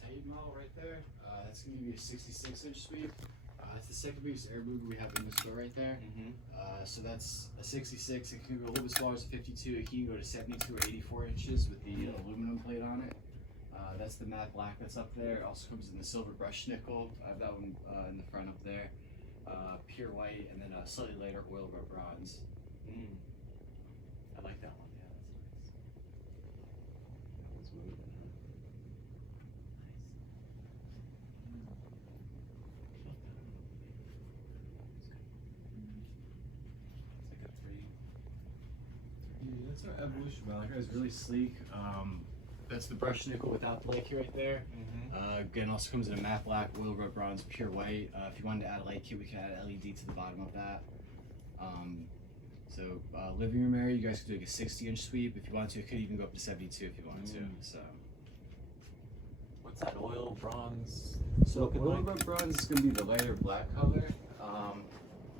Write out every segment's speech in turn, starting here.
Tight model right there. That's going to give you a 66-inch sweep. It's the second biggest air mover we have in the store right there. So that's a 66. It can go a little bit smaller as a 52. It can go to 72 or 84 inches with the aluminum plate on it. That's the matte black that's up there. It also comes in the silver brush nickel. I have that one in the front up there. Pure white, and then a slightly lighter oil rub bronze. I like that one. Yeah, that's nice. That one's moving. It's like a three. Yeah, that's our evolution model. It's really sleek. That's the brush nickel without the light kit right there. Again, also comes in a matte black, oil rub bronze, pure white. If you wanted to add a light kit, we could add an LED to the bottom of that. Living room area, you guys could do like a 60-inch sweep if you wanted to. It could even go up to 72 if you wanted to. So, What's that oil bronze? so oil rub bronze is going to be the lighter black color.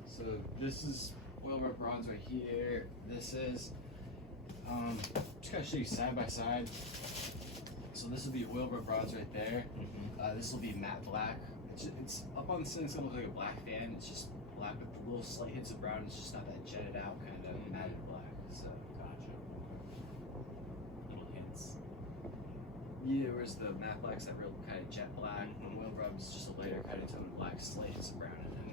So this is oil rub bronze right here. This is just gotta show you side by side. So this will be oil rub bronze right there. This will be matte black. It's up on the ceiling. It's gonna look like a black fan. It's just black with little slight hints of brown. It's just not that jetted out kind of matted black. So Gotcha. Little hints. yeah, whereas the matte black's that real kind of jet black. The oil rub's just a lighter kind of tone black, slight hints of brown in it.